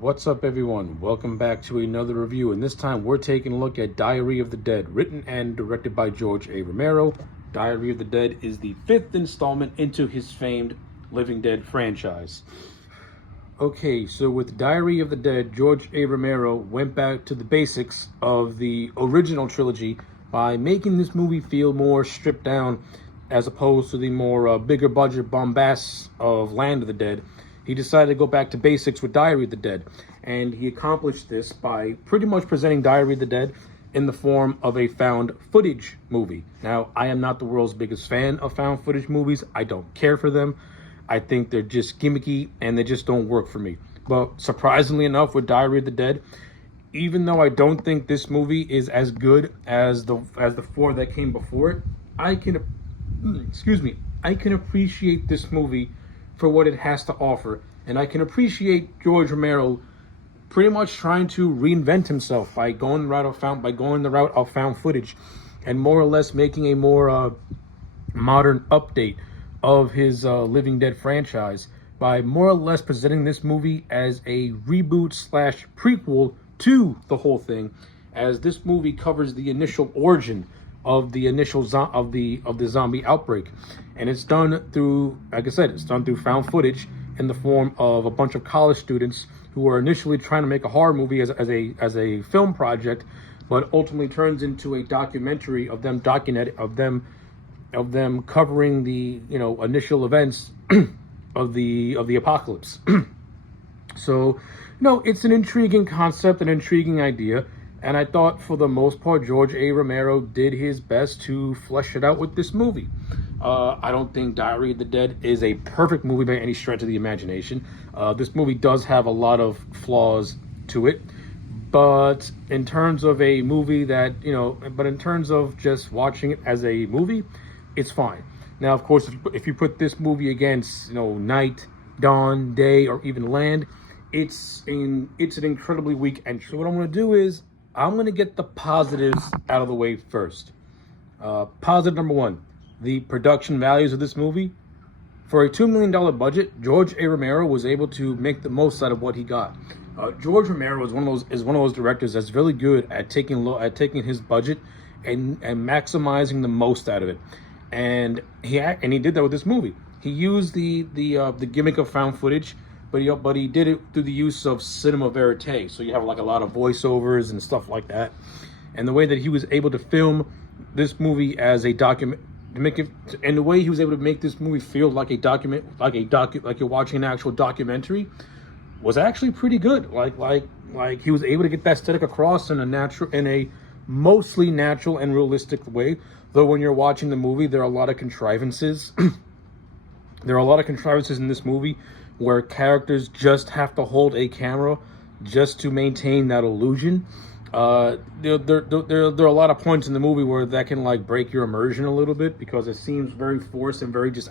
What's up, everyone? Welcome back to another review, and this time we're taking a look at Diary of the Dead, written and directed by George A. Romero. Diary of the Dead is the fifth installment into his famed Living Dead franchise. Okay, so with Diary of the Dead, George A. Romero went back to the basics of the original trilogy by making this movie feel more stripped down as opposed to the more bigger budget bombast of Land of the Dead. He decided to go back to basics with Diary of the Dead, and he accomplished this by pretty much presenting Diary of the Dead in the form of a found footage movie. Now, I am not the world's biggest fan of found footage movies. I don't care for them. I think they're just gimmicky and they just don't work for me. But surprisingly enough, with Diary of the Dead, even though I don't think this movie is as good as the four that came before it, I can appreciate this movie for what it has to offer, and I can appreciate George Romero pretty much trying to reinvent himself by going the route of found footage, and more or less making a more modern update of his Living Dead franchise by more or less presenting this movie as a reboot slash prequel to the whole thing, as this movie covers the initial origin of the initial of the zombie outbreak, and it's done through, like I said, it's done through found footage in the form of a bunch of college students who are initially trying to make a horror movie as a film project, but ultimately turns into a documentary of them covering the initial events of the apocalypse. So, it's an intriguing concept, an intriguing idea. And I thought, for the most part, George A. Romero did his best to flesh it out with this movie. I don't think Diary of the Dead is a perfect movie by any stretch of the imagination. This movie does have a lot of flaws to it. But in terms of a movie in terms of just watching it as a movie, it's fine. Now, of course, if you put this movie against, night, dawn, day, or even land, it's an incredibly weak entry. So what I'm going to do is, I'm going to get the positives out of the way first. Positive number one, the production values of this movie. For a $2 million budget, George A. Romero was able to make the most out of what he got. George Romero is one of those directors that's really good at taking his budget and maximizing the most out of it. And he did that with this movie. He used the gimmick of found footage, but he did it through the use of cinema verite. So you have a lot of voiceovers and stuff like that. And the way that he was able to film this movie as a document, and the way he was able to make this movie feel like you're watching an actual documentary, was actually pretty good. Like he was able to get that aesthetic across in a mostly natural and realistic way. Though when you're watching the movie, there are a lot of contrivances. There are a lot of contrivances in this movie where characters just have to hold a camera just to maintain that illusion. There are a lot of points in the movie where that can break your immersion a little bit, because it seems very forced and very just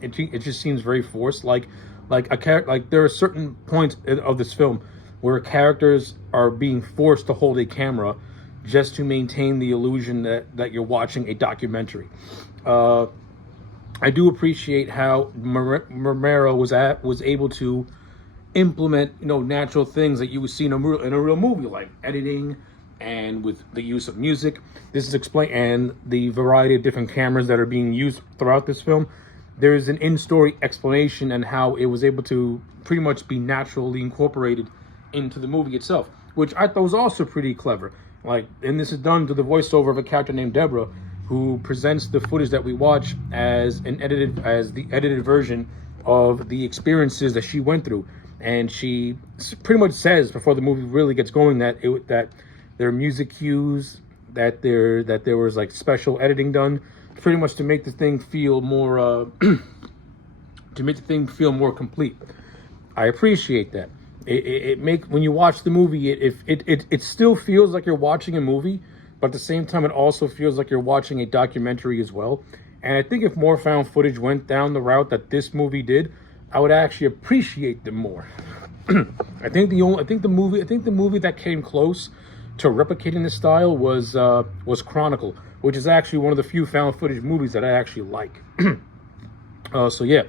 it just seems very forced. Like there are certain points of this film where characters are being forced to hold a camera just to maintain the illusion that you're watching a documentary. I do appreciate how Romero was able to implement natural things that you would see in a real movie, like editing and with the use of music. This is explained, and the variety of different cameras that are being used throughout this film. There is an in-story explanation and how it was able to pretty much be naturally incorporated into the movie itself, which I thought was also pretty clever. And this is done to the voiceover of a character named Deborah, who presents the footage that we watch as the edited version of the experiences that she went through. And she pretty much says before the movie really gets going that there are music cues, that there was special editing done, pretty much to make the thing feel more complete. I appreciate that. When you watch the movie, it still feels like you're watching a movie, but at the same time, it also feels like you're watching a documentary as well. And I think if more found footage went down the route that this movie did, I would actually appreciate them more. I think the movie that came close to replicating this style was Chronicle, which is actually one of the few found footage movies that I actually like. So yeah,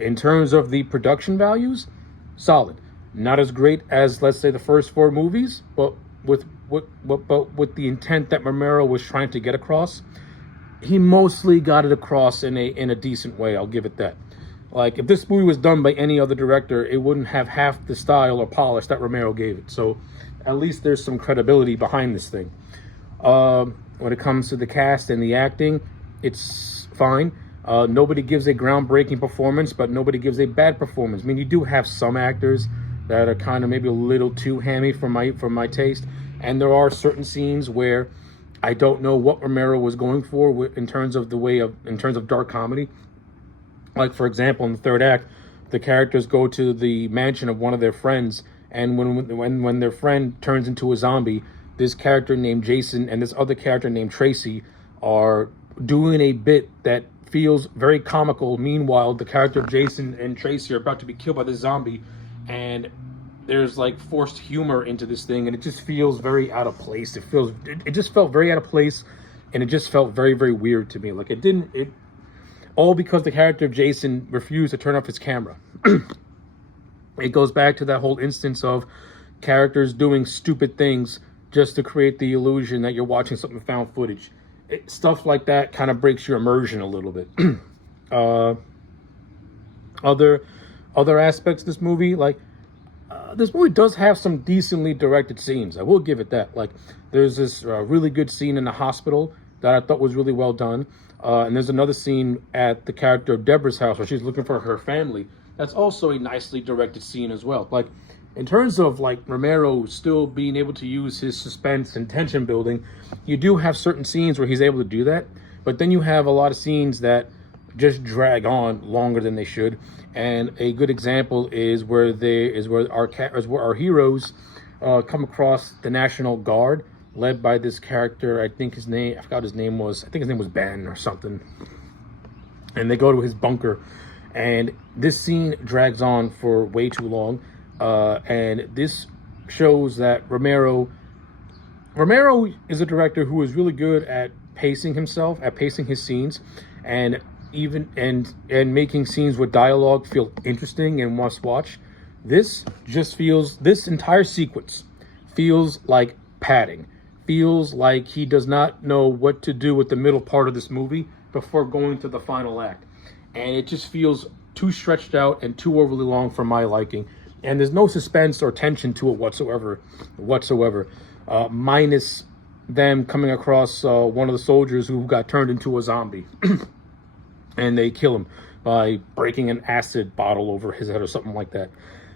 in terms of the production values, solid. Not as great as, let's say, the first four movies, but with the intent that Romero was trying to get across, he mostly got it across in a decent way. I'll give it that. Like, if this movie was done by any other director, it wouldn't have half the style or polish that Romero gave it. So at least there's some credibility behind this thing. When it comes to the cast and the acting, it's fine. Nobody gives a groundbreaking performance, but nobody gives a bad performance. I mean, you do have some actors that are kind of maybe a little too hammy for my taste, and there are certain scenes where I don't know what Romero was going for in terms of dark comedy. Like, for example, in the third act, the characters go to the mansion of one of their friends, and when their friend turns into a zombie, this character named Jason and this other character named Tracy are doing a bit that feels very comical. Meanwhile, the character of Jason and Tracy are about to be killed by the zombie, and there's like forced humor into this thing, and it just feels very out of place. It just felt very out of place, and it just felt very, very weird to me. Like, it all because the character of Jason refused to turn off his camera. It goes back to that whole instance of characters doing stupid things just to create the illusion that you're watching something found footage. Stuff like that kind of breaks your immersion a little bit. Other aspects of this movie, like, this movie does have some decently directed scenes. I will give it that. Like, there's this really good scene in the hospital that I thought was really well done. And there's another scene at the character of Deborah's house where she's looking for her family. That's also a nicely directed scene as well. Like, in terms of like Romero still being able to use his suspense and tension building, you do have certain scenes where he's able to do that. But then you have a lot of scenes that just drag on longer than they should. And a good example is where our heroes come across the National Guard, led by this character. I forgot his name was. I think his name was Ben or something. And they go to his bunker, and this scene drags on for way too long. And this shows that Romero is a director who is really good at pacing his scenes, and making scenes with dialogue feel interesting and must watch. This entire sequence feels like padding. Feels like he does not know what to do with the middle part of this movie before going to the final act. And it just feels too stretched out and too overly long for my liking. And there's no suspense or tension to it whatsoever. Minus them coming across one of the soldiers who got turned into a zombie. And they kill him by breaking an acid bottle over his head or something like that.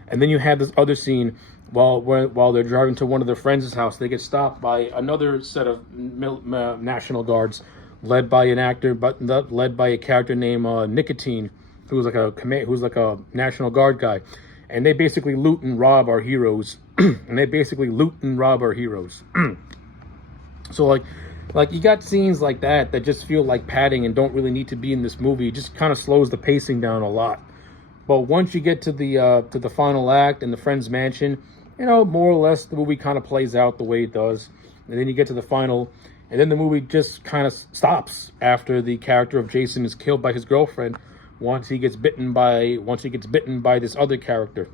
And then you have this other scene while they're driving to one of their friends' house. They get stopped by another set of National Guards, led by a character named Nicotine, who's like a National Guard guy. And they basically loot and rob our heroes. So like you got scenes like that just feel like padding and don't really need to be in this movie. It just kind of slows the pacing down a lot. But once you get to the final act in the friend's mansion, more or less the movie kind of plays out the way it does. And then you get to the final, and then the movie just kind of stops after the character of Jason is killed by his girlfriend. Once he gets bitten by this other character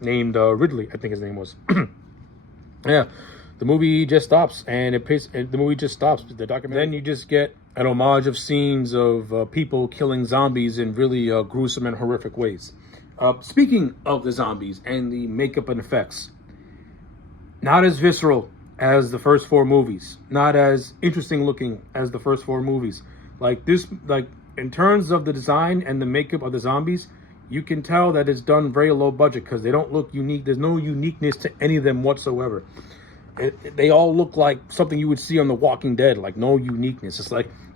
named Ridley, I think his name was. Yeah, the movie just stops, and the movie just stops. The documentary. Then you just get an homage of scenes of people killing zombies in really gruesome and horrific ways. Speaking of the zombies and the makeup and effects, not as visceral as the first four movies, not as interesting looking as the first four movies. In terms of the design and the makeup of the zombies, you can tell that it's done very low budget because they don't look unique. There's no uniqueness to any of them whatsoever. They all look like something you would see on The Walking Dead, like no uniqueness.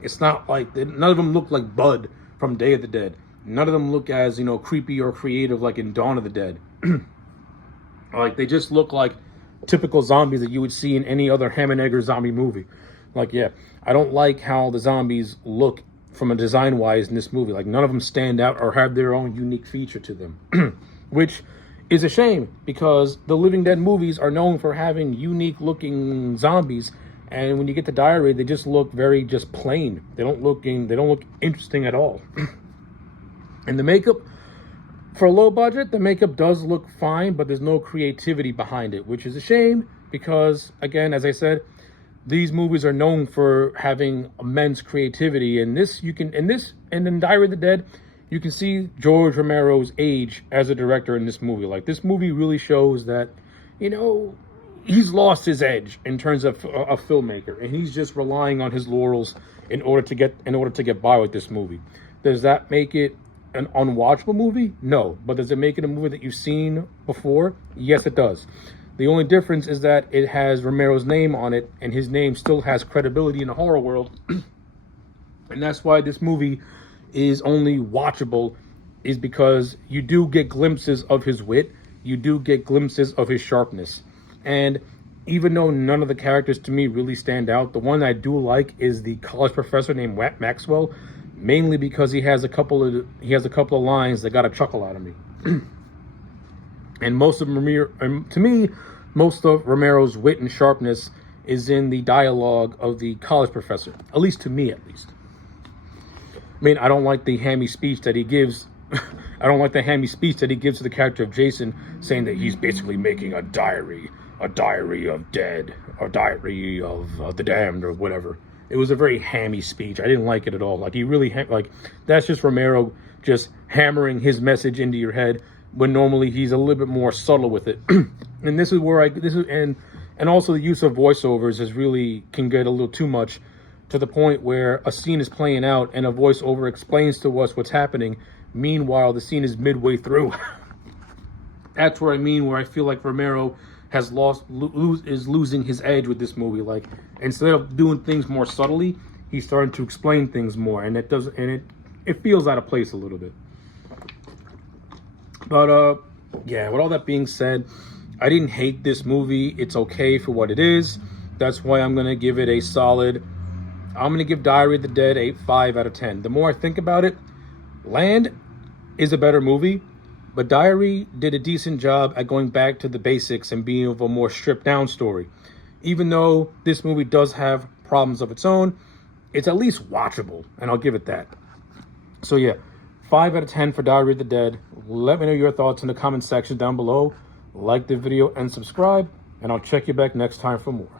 It's not like, none of them look like Bud from Day of the Dead. None of them look as, creepy or creative like in Dawn of the Dead. Like, they just look like typical zombies that you would see in any other ham and egger zombie movie. I don't like how the zombies look from a design-wise in this movie. Like, none of them stand out or have their own unique feature to them. Which is a shame, because the Living Dead movies are known for having unique-looking zombies, and when you get to Diary, they just look very just plain. They don't look interesting at all. And the makeup, For a low budget, the makeup does look fine, but there's no creativity behind it, which is a shame because, again, as I said, these movies are known for having immense creativity. And in Diary of the Dead, you can see George Romero's age as a director in this movie. Like, this movie really shows that, he's lost his edge in terms of a filmmaker, and he's just relying on his laurels in order to get by with this movie. Does that make it an unwatchable movie? No. But does it make it a movie that you've seen before? Yes, it does. The only difference is that it has Romero's name on it, and his name still has credibility in the horror world. And that's why this movie is only watchable, is because you do get glimpses of his wit, you do get glimpses of his sharpness. And even though none of the characters to me really stand out, the one I do like is the college professor named Maxwell, mainly because he has a couple of lines that got a chuckle out of me. And most of Romero's wit and sharpness is in the dialogue of the college professor, at least to me, at least. I mean, I don't like the hammy speech that he gives. I don't like the hammy speech that he gives to the character of Jason, saying that he's basically making a diary of dead, a diary of the damned, or whatever. It was a very hammy speech. I didn't like it at all. Like, he really that's just Romero just hammering his message into your head when normally he's a little bit more subtle with it. And this is where and also the use of voiceovers can get a little too much, to the point where a scene is playing out and a voiceover explains to us what's happening. Meanwhile, the scene is midway through. That's where I feel like Romero is losing his edge with this movie. Like, instead of doing things more subtly, he's starting to explain things more, and it feels out of place a little bit. But yeah, with all that being said, I didn't hate this movie. It's okay for what it is. That's why I'm gonna give it a solid. I'm gonna give Diary of the Dead a 5 out of 10. The more I think about it, Land is a better movie, but Diary did a decent job at going back to the basics and being of a more stripped down story. Even though this movie does have problems of its own, it's at least watchable, and I'll give it that. So yeah, 5 out of 10 for Diary of the Dead. Let me know your thoughts in the comment section down below. Like the video and subscribe, and I'll check you back next time for more.